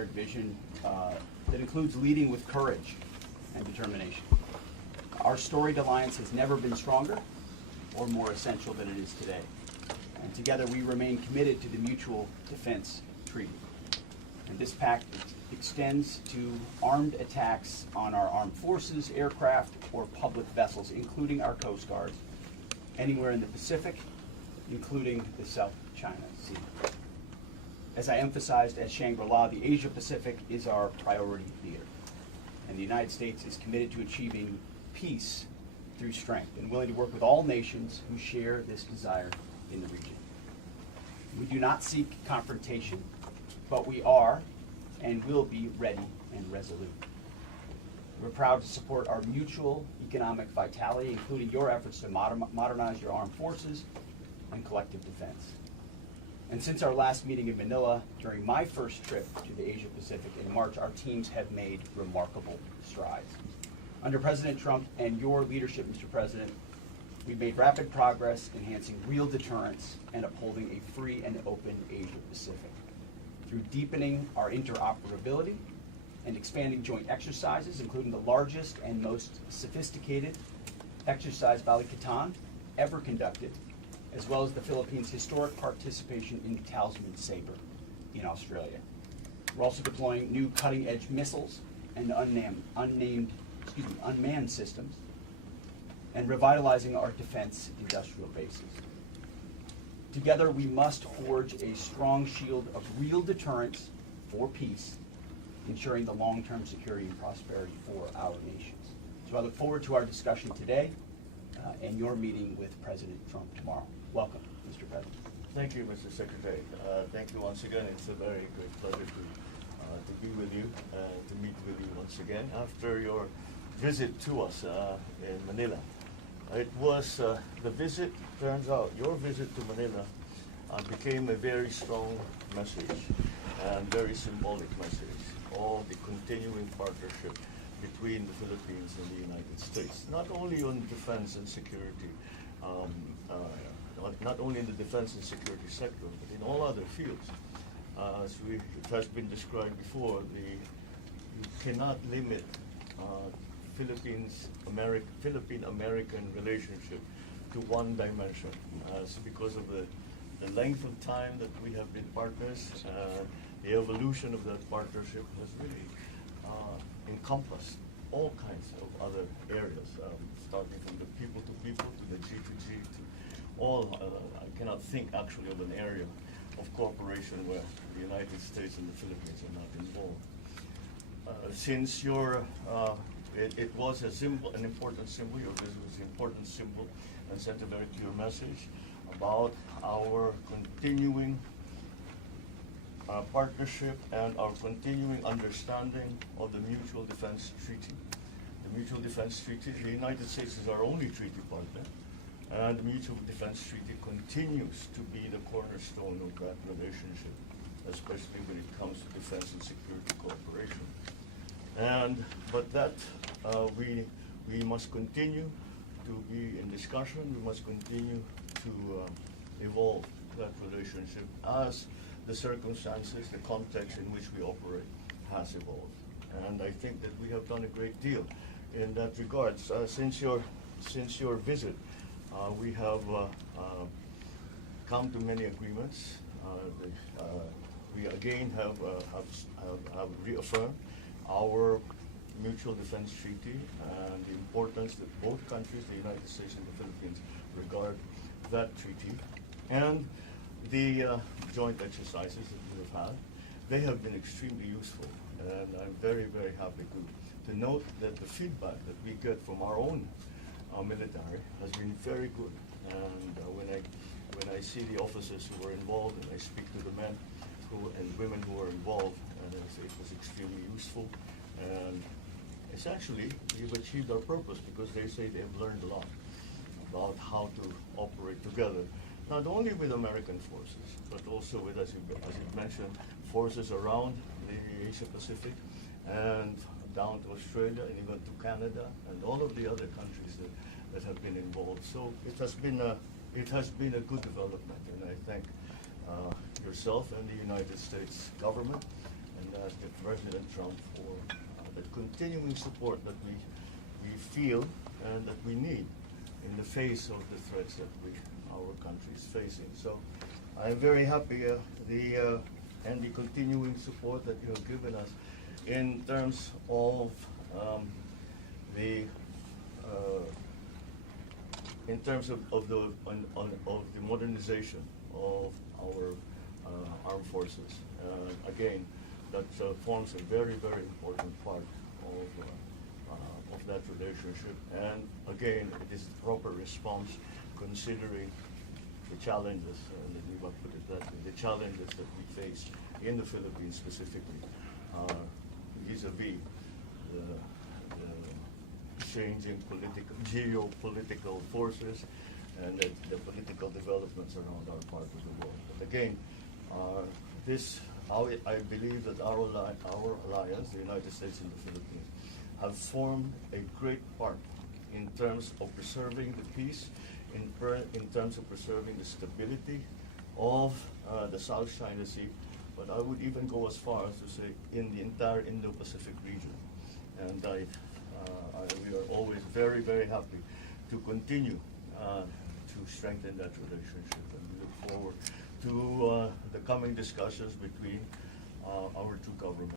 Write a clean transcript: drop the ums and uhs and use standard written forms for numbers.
shared vision that includes leading with courage and determination. Our storied alliance has never been stronger or more essential than it is today. And together we remain committed to the Mutual Defense Treaty. And this pact extends to armed attacks on our armed forces, aircraft, or public vessels, including our Coast Guards, anywhere in the Pacific, including the South China Sea. As I emphasized at Shangri-La, the Asia-Pacific is our priority theater, and the United States is committed to achieving peace through strength and willing to work with all nations who share this desire in the region. We do not seek confrontation, but we are and will be ready and resolute. We're proud to support our mutual economic vitality, including your efforts to modernize your armed forces and collective defense. And since our last meeting in Manila, during my first trip to the Asia Pacific in March, our teams have made remarkable strides. Under President Trump and your leadership, Mr. President, we've made rapid progress enhancing real deterrence and upholding a free and open Asia Pacific through deepening our interoperability and expanding joint exercises, including the largest and most sophisticated exercise Balikatan ever conducted, as well as the Philippines' historic participation in the Talisman Sabre in Australia. We're also deploying new cutting-edge missiles and unmanned systems, and revitalizing our defense industrial bases. Together, we must forge a strong shield of real deterrence for peace, ensuring the long-term security and prosperity for our nations. So I look forward to our discussion today and your meeting with President Trump tomorrow. Welcome, Mr. President. Thank you, Mr. Secretary. Thank you once again. It's a very great pleasure to be with you, to meet with you once again after your visit to us in Manila. It was the visit, turns out, your visit to Manila became a very strong message and very symbolic message of the continuing partnership between the Philippines and the United States, not only on defense and security, not only in the defense and security sector, but in all other fields. As it has been described before, you cannot limit Philippine-American relationship to one dimension, because of the length of time that we have been partners. The evolution of that partnership has really encompassed all kinds of other areas, starting from the people-to-people to the G2G to all. I cannot think actually of an area of cooperation where the United States and the Philippines are not involved. Since it was a symbol, an important symbol, your visit was an important symbol and sent a very clear message about our continuing partnership and our continuing understanding of the Mutual Defense Treaty. The Mutual Defense Treaty, the United States is our only treaty partner, and the Mutual Defense Treaty continues to be the cornerstone of that relationship, especially when it comes to defense and security cooperation. But that we must continue to be in discussion. We must continue to evolve that relationship as the circumstances, the context in which we operate has evolved. And I think that we have done a great deal in that regard. Since your visit, we have come to many agreements. We again have reaffirmed our Mutual Defense Treaty and the importance that both countries, the United States and the Philippines, regard that treaty. And the joint exercises that we have had, they have been extremely useful. And I'm very, very happy to note that the feedback that we get from our own military has been very good. And when I see the officers who were involved and I speak to the men and women who were involved, and it was extremely useful. And essentially, we've achieved our purpose because they say they've learned a lot about how to operate together, not only with American forces, but also with, as you mentioned, forces around the Asia Pacific and down to Australia and even to Canada and all of the other countries that have been involved. So it has been a good development, and I thank yourself and the United States government and and ask President Trump for the continuing support that we feel and that we need in the face of the threats that our country is facing. So I'm very happy and the continuing support that you have given us in terms of the modernization of our armed forces. Again, that forms a very, very important part of that relationship. And again, it is the proper response considering the challenges, let me put it that way, the challenges that we face in the Philippines specifically, vis-a-vis the changing geopolitical forces and the political developments around our part of the world. But again, I believe that our alliance, the United States and the Philippines, have formed a great part in terms of preserving the peace, in terms of preserving the stability of the South China Sea, but I would even go as far as to say in the entire Indo-Pacific region. And we are always very, very happy to continue to strengthen that relationship, and we look forward to the coming discussions between our two governments.